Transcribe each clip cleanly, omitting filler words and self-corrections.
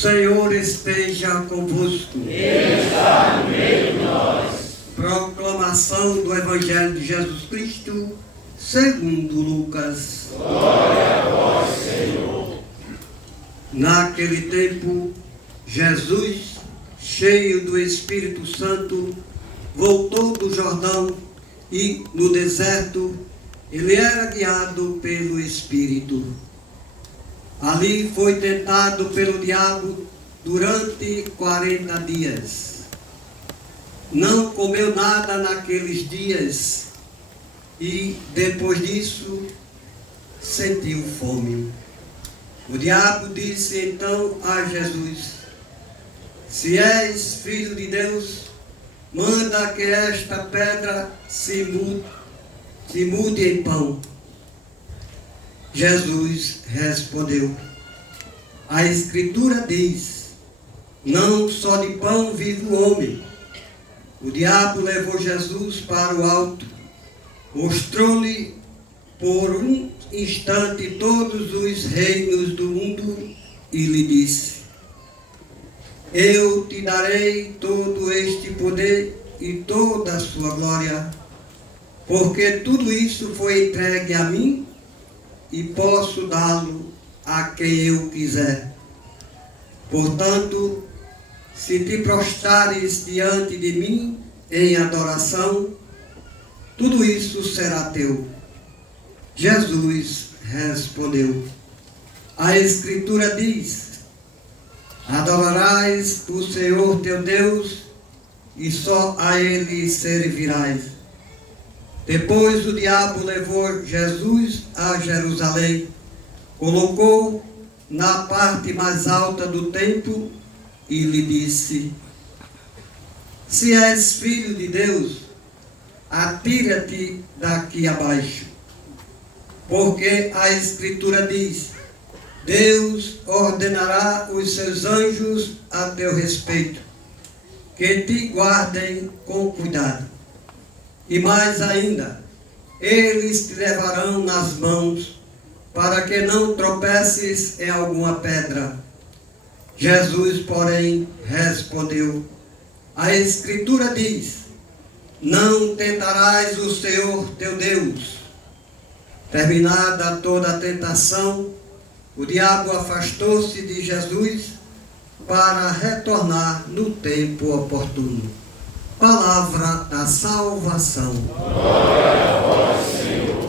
Senhor esteja convosco. Ele está no meio de nós. Proclamação do Evangelho de Jesus Cristo, segundo Lucas. Glória a vós, Senhor. Naquele tempo, Jesus, cheio do Espírito Santo, voltou do Jordão e, no deserto, ele era guiado pelo Espírito. Ali foi tentado pelo diabo durante 40 dias. Não comeu nada naqueles dias e, depois disso, sentiu fome. O diabo disse então a Jesus: se és filho de Deus, manda que esta pedra se mude em pão. Jesus respondeu: a Escritura diz, não só de pão vive o homem. O diabo levou Jesus para o alto, mostrou-lhe por um instante todos os reinos do mundo e lhe disse: eu te darei todo este poder e toda a sua glória, porque tudo isso foi entregue a mim e posso dá-lo a quem eu quiser. Portanto, se te prostrares diante de mim em adoração, tudo isso será teu. Jesus respondeu: a Escritura diz, adorarás o Senhor teu Deus e só a Ele servirás. Depois o diabo levou Jesus a Jerusalém, colocou na parte mais alta do templo e lhe disse: se és filho de Deus, atira-te daqui abaixo, porque a Escritura diz, Deus ordenará os seus anjos a teu respeito, que te guardem com cuidado. E mais ainda, eles te levarão nas mãos, para que não tropeces em alguma pedra. Jesus, porém, respondeu: a Escritura diz, não tentarás o Senhor teu Deus. Terminada toda a tentação, o diabo afastou-se de Jesus para retornar no tempo oportuno. Palavra da salvação. Glória a vós, Senhor.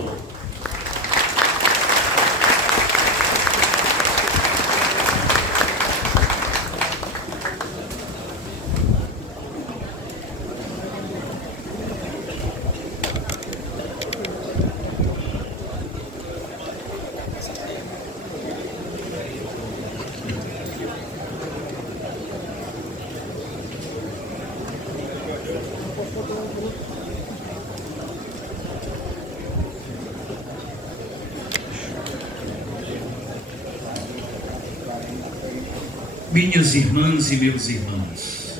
Minhas irmãs e meus irmãos,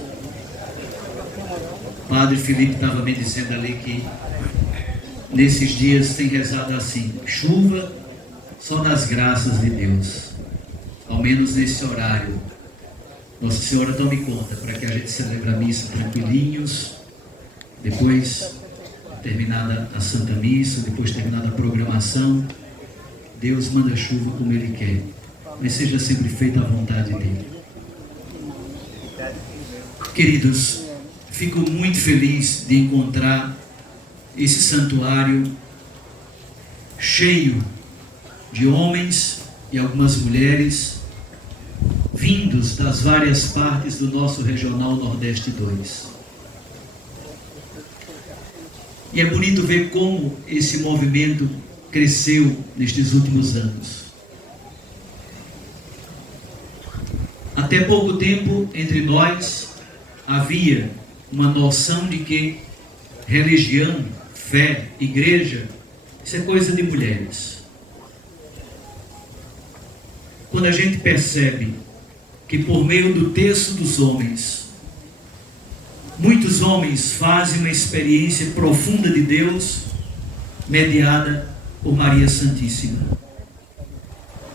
Padre Felipe estava me dizendo ali que nesses dias tem rezado assim: chuva só das graças de Deus, ao menos nesse horário. Nossa Senhora tome conta para que a gente celebre a missa tranquilinhos, depois terminada a Santa Missa, depois terminada a programação, Deus manda chuva como Ele quer, mas seja sempre feita a vontade dEle. Queridos, fico muito feliz de encontrar esse santuário cheio de homens e algumas mulheres vindos das várias partes do nosso Regional Nordeste 2. E é bonito ver como esse movimento cresceu nestes últimos anos. Até pouco tempo, entre nós, havia uma noção de que religião, fé, igreja, isso é coisa de mulheres. Quando a gente percebe que por meio do terço dos homens, muitos homens fazem uma experiência profunda de Deus, mediada por Maria Santíssima.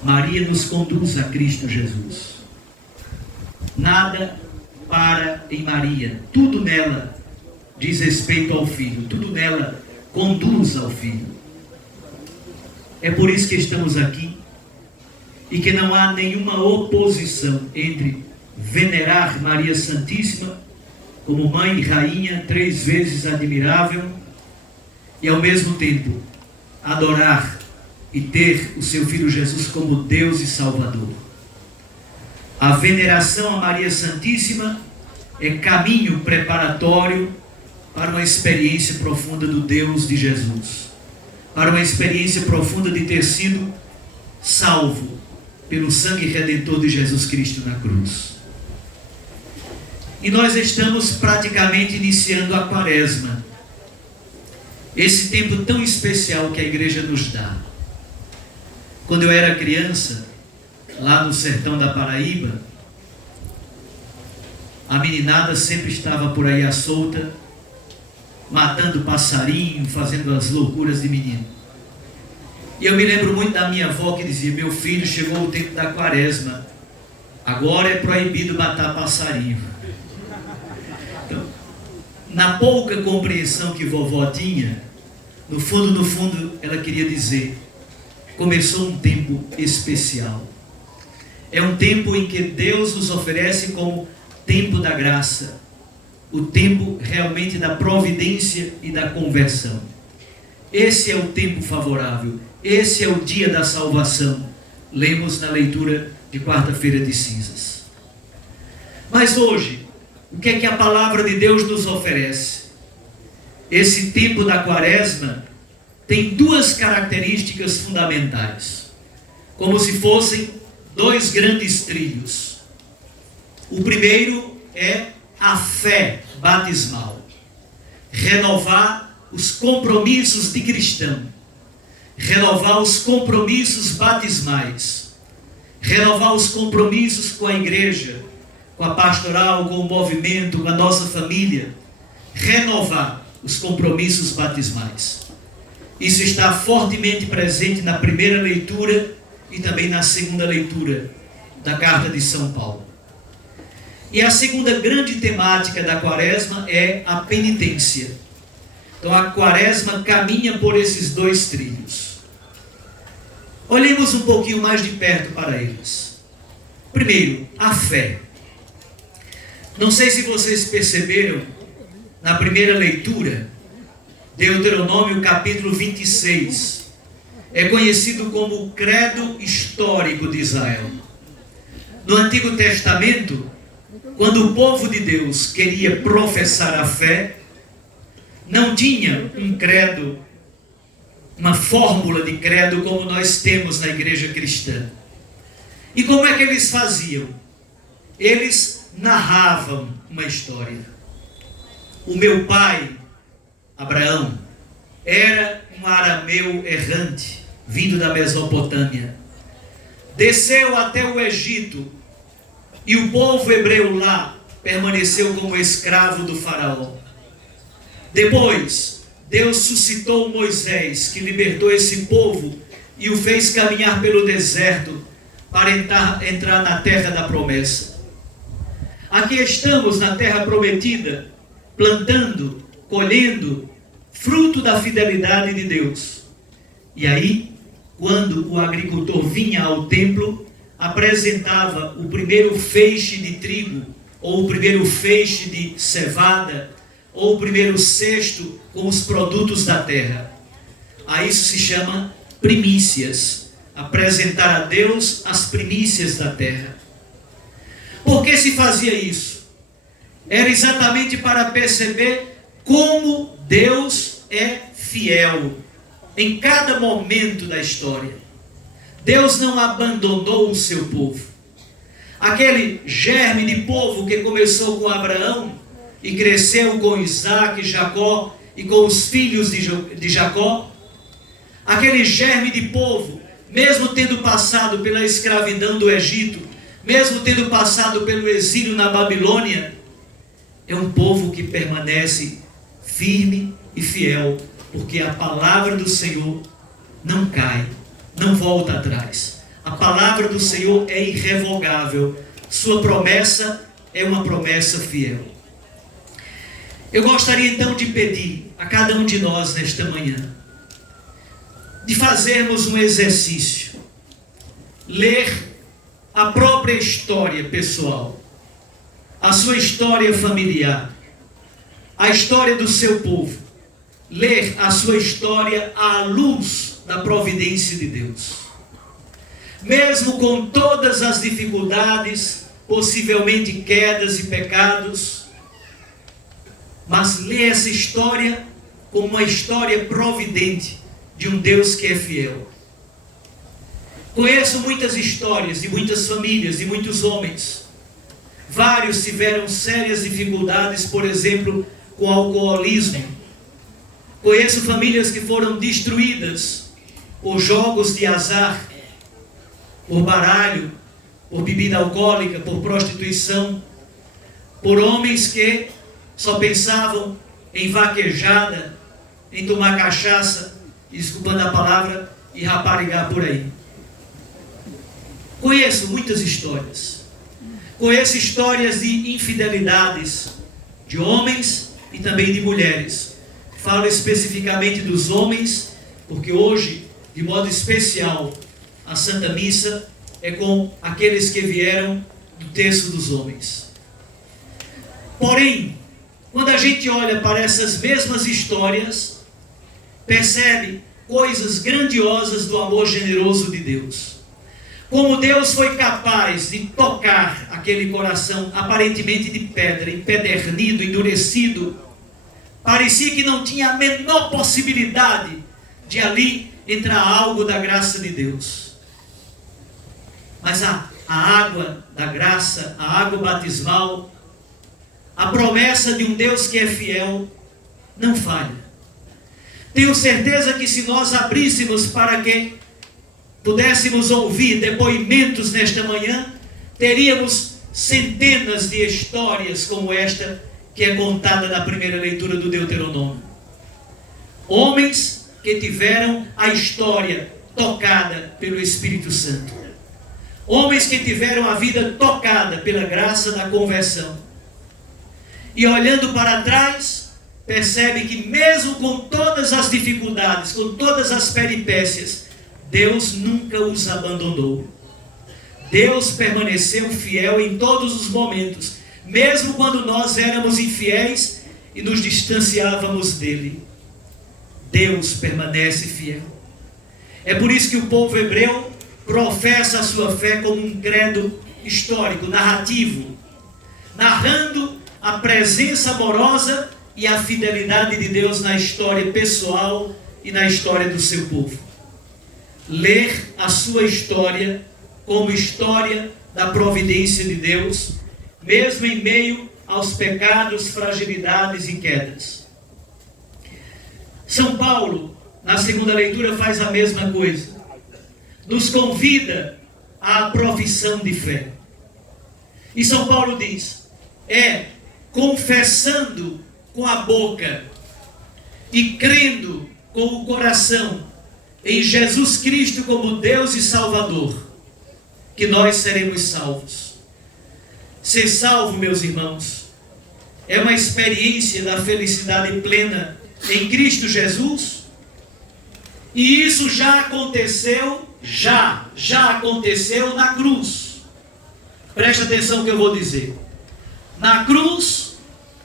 Maria nos conduz a Cristo Jesus. nada para em Maria. Tudo nela diz respeito ao Filho, tudo nela conduz ao Filho. É por isso que estamos aqui e que não há nenhuma oposição entre venerar Maria Santíssima como mãe e rainha 3 vezes admirável e ao mesmo tempo adorar e ter o seu Filho Jesus como Deus e Salvador. A veneração a Maria Santíssima é caminho preparatório para uma experiência profunda do Deus de Jesus, para uma experiência profunda de ter sido salvo pelo sangue redentor de Jesus Cristo na cruz. E nós estamos praticamente iniciando a Quaresma, esse tempo tão especial que a igreja nos dá. Quando eu era criança, lá no sertão da Paraíba, a meninada sempre estava por aí à solta, matando passarinho, fazendo as loucuras de menino. E eu me lembro muito da minha avó que dizia: meu filho, chegou o tempo da Quaresma, agora é proibido matar passarinho. Então, na pouca compreensão que vovó tinha, no fundo, ela queria dizer: começou um tempo especial. É um tempo em que Deus nos oferece como tempo da graça, o tempo realmente da providência e da conversão. Esse é o tempo favorável, esse é o dia da salvação. Lemos na leitura de quarta-feira de cinzas. Mas hoje, o que é que a palavra de Deus nos oferece? Esse tempo da Quaresma tem 2 características fundamentais, como se fossem 2 grandes trilhos. O primeiro é a fé batismal, renovar os compromissos de cristão, renovar os compromissos batismais, renovar os compromissos com a igreja, com a pastoral, com o movimento, com a nossa família, renovar os compromissos batismais. Isso está fortemente presente na primeira leitura e também na segunda leitura da carta de São Paulo. E a segunda grande temática da Quaresma é a penitência. Então a Quaresma caminha por esses 2 trilhos. Olhemos um pouquinho mais de perto para eles. Primeiro, a fé. Não sei se vocês perceberam, na primeira leitura, Deuteronômio capítulo 26, é conhecido como o credo histórico de Israel. No Antigo Testamento, quando o povo de Deus queria professar a fé, não tinha um credo, uma fórmula de credo como nós temos na igreja cristã. E como é que eles faziam? Eles narravam uma história. O meu pai, Abraão, era um arameu errante, vindo da Mesopotâmia. Desceu até o Egito, e o povo hebreu lá permaneceu como escravo do faraó. Depois, Deus suscitou Moisés, que libertou esse povo e o fez caminhar pelo deserto para entrar na terra da promessa. Aqui estamos na terra prometida, plantando, colhendo, fruto da fidelidade de Deus. E aí, quando o agricultor vinha ao templo, apresentava o primeiro feixe de trigo, ou o primeiro feixe de cevada, ou o primeiro cesto com os produtos da terra. A isso se chama primícias. Apresentar a Deus as primícias da terra. Por que se fazia isso? Era exatamente para perceber como Deus é fiel em cada momento da história. Deus não abandonou o seu povo. Aquele germe de povo que começou com Abraão e cresceu com Isaac, Jacó e com os filhos de Jacó, aquele germe de povo, mesmo tendo passado pela escravidão do Egito, mesmo tendo passado pelo exílio na Babilônia, é um povo que permanece firme e fiel, porque a palavra do Senhor não cai, não volta atrás. A palavra do Senhor é irrevogável. sua promessa é uma promessa fiel. Eu gostaria então de pedir a cada um de nós nesta manhã, de fazermos um exercício, ler a própria história pessoal, a sua história familiar, a história do seu povo, ler a sua história à luz da providência de Deus. Mesmo com todas as dificuldades, possivelmente quedas e pecados, mas ler essa história como uma história providente de um Deus que é fiel. Conheço muitas histórias de muitas famílias, de muitos homens. Vários tiveram sérias dificuldades, por exemplo, com alcoolismo. Conheço famílias que foram destruídas por jogos de azar, por baralho, por bebida alcoólica, por prostituição, por homens que só pensavam em vaquejada, em tomar cachaça, desculpando a palavra, e raparigar por aí. Conheço muitas histórias. Conheço histórias de infidelidades de homens e também de mulheres. Falo especificamente dos homens, porque hoje, de modo especial, a Santa Missa é com aqueles que vieram do terço dos homens. Porém, quando a gente olha para essas mesmas histórias, percebe coisas grandiosas do amor generoso de Deus. Como Deus foi capaz de tocar aquele coração aparentemente de pedra, empedernido, endurecido. Parecia que não tinha a menor possibilidade de ali entrar algo da graça de Deus. Mas a água da graça, a água batismal, a promessa de um Deus que é fiel, não falha. Tenho certeza que se nós abríssemos para que pudéssemos ouvir depoimentos nesta manhã, teríamos centenas de histórias como esta que é contada na primeira leitura do Deuteronômio. Homens que tiveram a história tocada pelo Espírito Santo. Homens que tiveram a vida tocada pela graça da conversão. E olhando para trás, percebe que mesmo com todas as dificuldades, com todas as peripécias, Deus nunca os abandonou. Deus permaneceu fiel em todos os momentos, mesmo quando nós éramos infiéis e nos distanciávamos dele. Deus permanece fiel. É por isso que o povo hebreu professa a sua fé como um credo histórico, narrativo, narrando a presença amorosa e a fidelidade de Deus na história pessoal e na história do seu povo. Ler a sua história como história da providência de Deus, mesmo em meio aos pecados, fragilidades e quedas. São Paulo, na segunda leitura, faz a mesma coisa. Nos convida à profissão de fé. E São Paulo diz, confessando com a boca e crendo com o coração em Jesus Cristo como Deus e Salvador, que nós seremos salvos. Ser salvo, meus irmãos, é uma experiência da felicidade plena em Cristo Jesus, e isso já aconteceu, já aconteceu na cruz. Presta atenção no que eu vou dizer. Na cruz,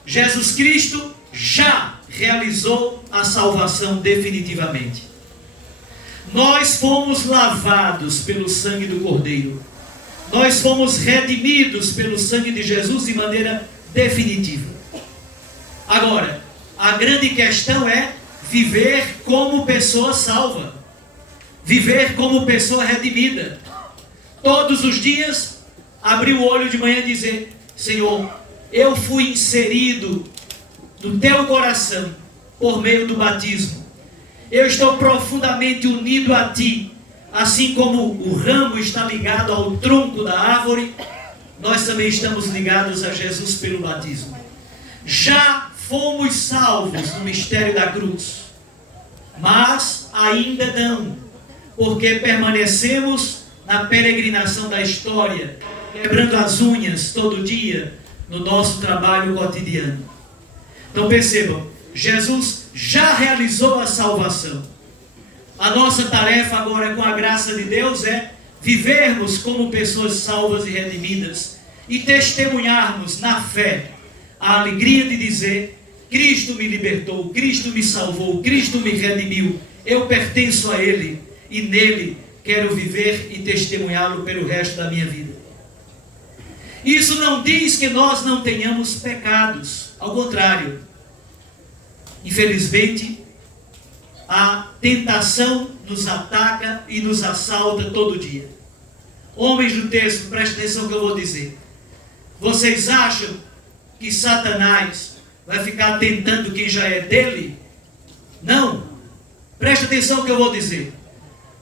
Jesus Cristo já realizou a salvação definitivamente. Nós fomos lavados pelo sangue do Cordeiro. Nós fomos redimidos pelo sangue de Jesus de maneira definitiva. Agora, a grande questão é viver como pessoa salva. Viver como pessoa redimida. Todos os dias, abrir o olho de manhã e dizer, Senhor, eu fui inserido no teu coração por meio do batismo. Eu estou profundamente unido a ti. Assim como o ramo está ligado ao tronco da árvore, nós também estamos ligados a Jesus pelo batismo. Já fomos salvos no mistério da cruz, mas ainda não, porque permanecemos na peregrinação da história, quebrando as unhas todo dia no nosso trabalho cotidiano. Então percebam, Jesus já realizou a salvação. A nossa tarefa agora, com a graça de Deus, é vivermos como pessoas salvas e redimidas e testemunharmos na fé a alegria de dizer: Cristo me libertou, Cristo me salvou, Cristo me redimiu, eu pertenço a Ele e nele quero viver e testemunhá-lo pelo resto da minha vida. Isso não diz que nós não tenhamos pecados, ao contrário. Infelizmente, a tentação nos ataca e nos assalta todo dia. Homens do texto, prestem atenção no que eu vou dizer. Vocês acham que Satanás vai ficar tentando quem já é dele? Não. Preste atenção no que eu vou dizer.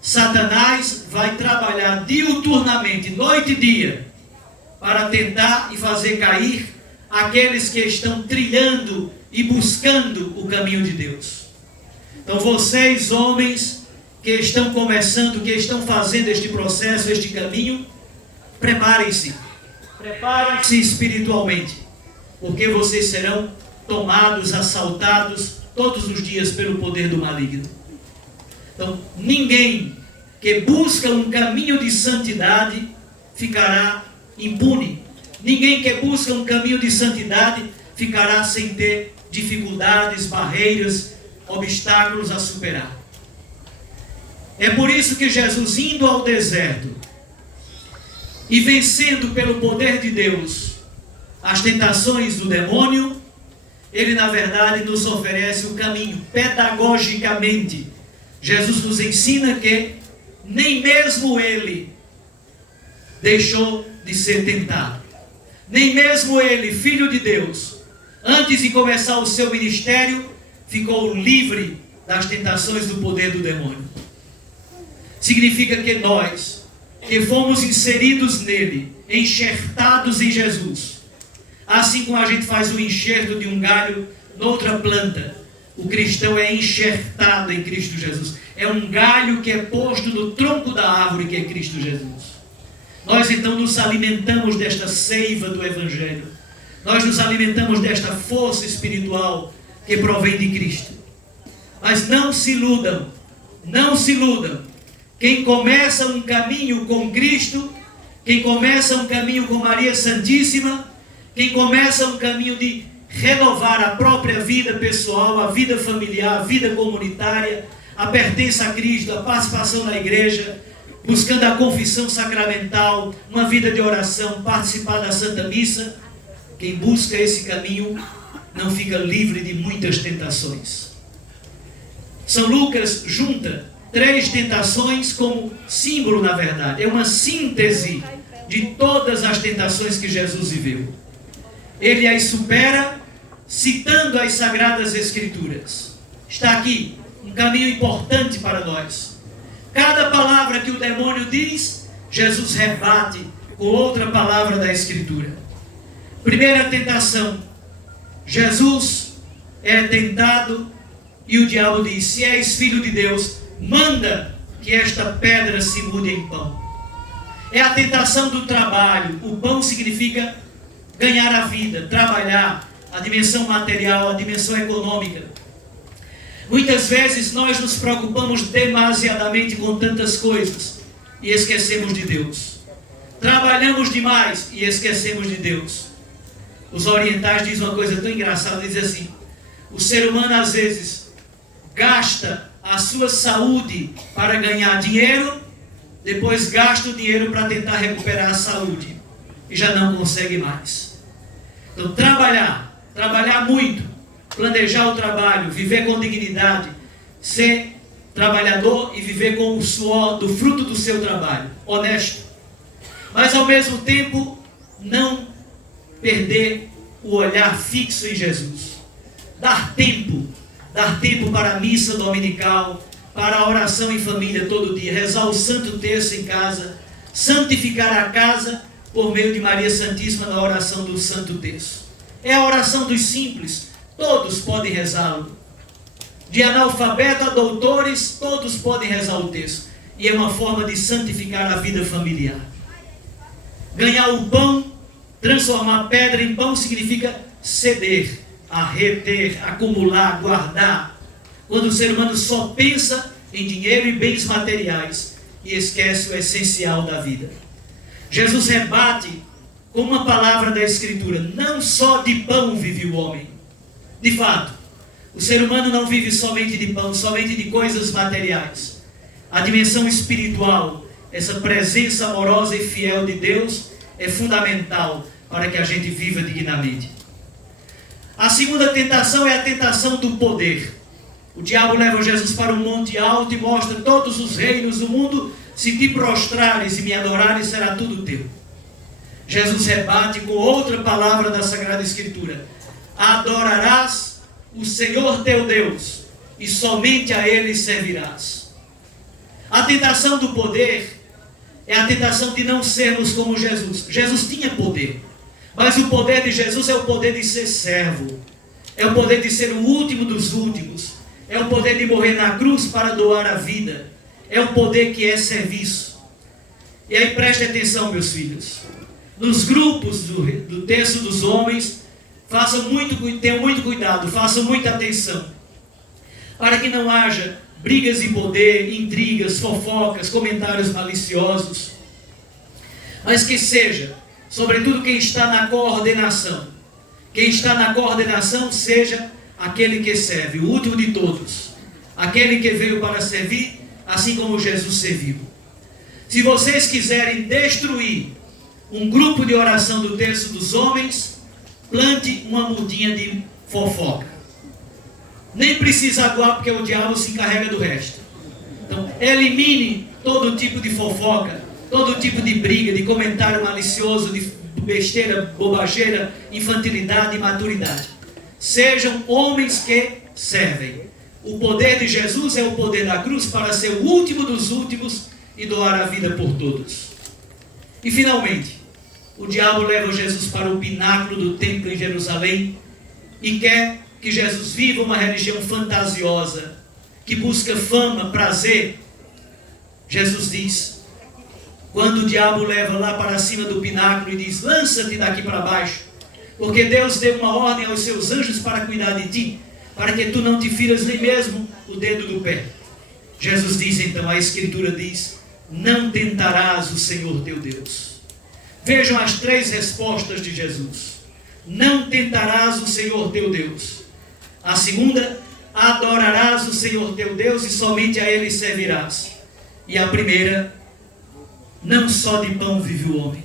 Satanás vai trabalhar diuturnamente, noite e dia, para tentar e fazer cair aqueles que estão trilhando e buscando o caminho de Deus. Então vocês, homens, que estão começando, que estão fazendo este processo, este caminho, preparem-se espiritualmente, porque vocês serão tomados, assaltados todos os dias pelo poder do maligno. Então, ninguém que busca um caminho de santidade ficará impune. Ninguém que busca um caminho de santidade ficará sem ter dificuldades, barreiras, obstáculos a superar. É por isso que Jesus, indo ao deserto e vencendo pelo poder de Deus as tentações do demônio, ele na verdade nos oferece o caminho. Pedagogicamente, Jesus nos ensina que nem mesmo ele deixou de ser tentado. Nem mesmo ele, filho de Deus, antes de começar o seu ministério, ficou livre das tentações do poder do demônio. Significa que nós, que fomos inseridos nele, enxertados em Jesus, assim como a gente faz o enxerto de um galho noutra planta, o cristão é enxertado em Cristo Jesus. É um galho que é posto no tronco da árvore que é Cristo Jesus. Nós então nos alimentamos desta seiva do Evangelho. Nós nos alimentamos desta força espiritual que provém de Cristo. Mas não se iludam, não se iludam. Quem começa um caminho com Cristo, quem começa um caminho com Maria Santíssima, quem começa um caminho de renovar a própria vida pessoal, a vida familiar, a vida comunitária, a pertença a Cristo, a participação na igreja, buscando a confissão sacramental, uma vida de oração, participar da Santa Missa, quem busca esse caminho não fica livre de muitas tentações. São Lucas junta 3 tentações como símbolo, na verdade. É uma síntese de todas as tentações que Jesus viveu. Ele as supera citando as Sagradas Escrituras. Está aqui um caminho importante para nós. Cada palavra que o demônio diz, Jesus rebate com outra palavra da Escritura. Primeira tentação. Jesus é tentado e o diabo diz: se és filho de Deus, manda que esta pedra se mude em pão. É a tentação do trabalho. O pão significa ganhar a vida, trabalhar, a dimensão material, a dimensão econômica. Muitas vezes nós nos preocupamos demasiadamente com tantas coisas e esquecemos de Deus. Trabalhamos demais e esquecemos de Deus. Os orientais dizem uma coisa tão engraçada, dizem assim: o ser humano às vezes gasta a sua saúde para ganhar dinheiro, depois gasta o dinheiro para tentar recuperar a saúde e já não consegue mais. Então trabalhar muito, planejar o trabalho, viver com dignidade, ser trabalhador e viver com o suor do fruto do seu trabalho, honesto, mas ao mesmo tempo não perder o olhar fixo em Jesus. Dar tempo para a missa dominical, para a oração em família todo dia, rezar o Santo Terço em casa, santificar a casa por meio de Maria Santíssima na oração do Santo Terço. É a oração dos simples, todos podem rezá-lo. De analfabeto a doutores, todos podem rezar o terço. E é uma forma de santificar a vida familiar. Ganhar o pão, transformar pedra em pão, significa ceder, reter, acumular, guardar. Quando o ser humano só pensa em dinheiro e bens materiais e esquece o essencial da vida. Jesus rebate com uma palavra da Escritura: não só de pão vive o homem. De fato, o ser humano não vive somente de pão, somente de coisas materiais. A dimensão espiritual, essa presença amorosa e fiel de Deus, é fundamental para que a gente viva dignamente. A segunda tentação é a tentação do poder. O diabo leva Jesus para um monte alto e mostra todos os reinos do mundo. Se te prostrares e me adorares, será tudo teu. Jesus rebate com outra palavra da Sagrada Escritura: adorarás o Senhor teu Deus e somente a Ele servirás. A tentação do poder é a tentação de não sermos como Jesus. Jesus tinha poder, mas o poder de Jesus é o poder de ser servo, é o poder de ser o último dos últimos, é o poder de morrer na cruz para doar a vida, é o poder que é serviço. E aí preste atenção, meus filhos, nos grupos do texto dos homens, tenham muito cuidado, façam muita atenção, para que não haja brigas de poder, intrigas, fofocas, comentários maliciosos, mas que seja, sobretudo, quem está na coordenação. Quem está na coordenação seja aquele que serve, o último de todos, aquele que veio para servir, assim como Jesus serviu. Se vocês quiserem destruir um grupo de oração do texto dos homens, plante uma mudinha de fofoca. Nem precisa aguar, porque o diabo se encarrega do resto. Então, elimine todo tipo de fofoca, todo tipo de briga, de comentário malicioso, de besteira, bobageira, infantilidade, imaturidade. Sejam homens que servem. O poder de Jesus é o poder da cruz para ser o último dos últimos e doar a vida por todos. E finalmente, o diabo leva Jesus para o pináculo do templo em Jerusalém e quer que Jesus viva uma religião fantasiosa, que busca fama, prazer. Jesus diz, quando o diabo leva lá para cima do pináculo e diz: lança-te daqui para baixo, porque Deus deu uma ordem aos seus anjos para cuidar de ti, para que tu não te firas nem mesmo o dedo do pé. Jesus diz então, a Escritura diz: não tentarás o Senhor teu Deus. Vejam as três respostas de Jesus. Não tentarás o Senhor teu Deus. A segunda, adorarás o Senhor teu Deus e somente a Ele servirás. E a primeira, não só de pão vive o homem.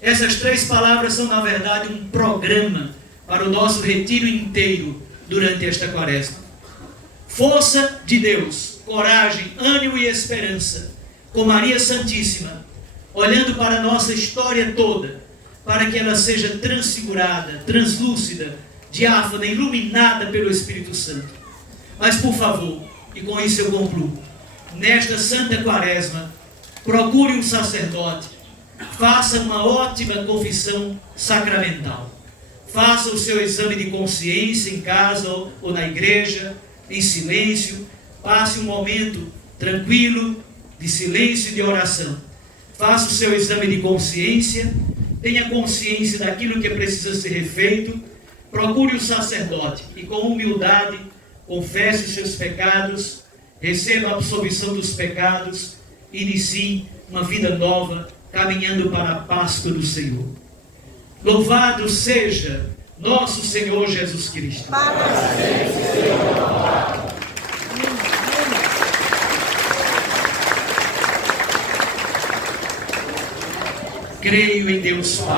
Essas três palavras são, na verdade, um programa para o nosso retiro inteiro durante esta quaresma. Força de Deus, coragem, ânimo e esperança, com Maria Santíssima, olhando para a nossa história toda, para que ela seja transfigurada, translúcida, diáfana, iluminada pelo Espírito Santo. Mas, por favor, e com isso eu concluo, nesta Santa Quaresma, procure um sacerdote, faça uma ótima confissão sacramental, faça o seu exame de consciência em casa ou na igreja, em silêncio, passe um momento tranquilo, de silêncio e de oração. Faça o seu exame de consciência, tenha consciência daquilo que precisa ser feito, procure o sacerdote e com humildade confesse os seus pecados, receba a absolvição dos pecados, inicie uma vida nova, caminhando para a Páscoa do Senhor. Louvado seja nosso Senhor Jesus Cristo. Creio em Deus Pai.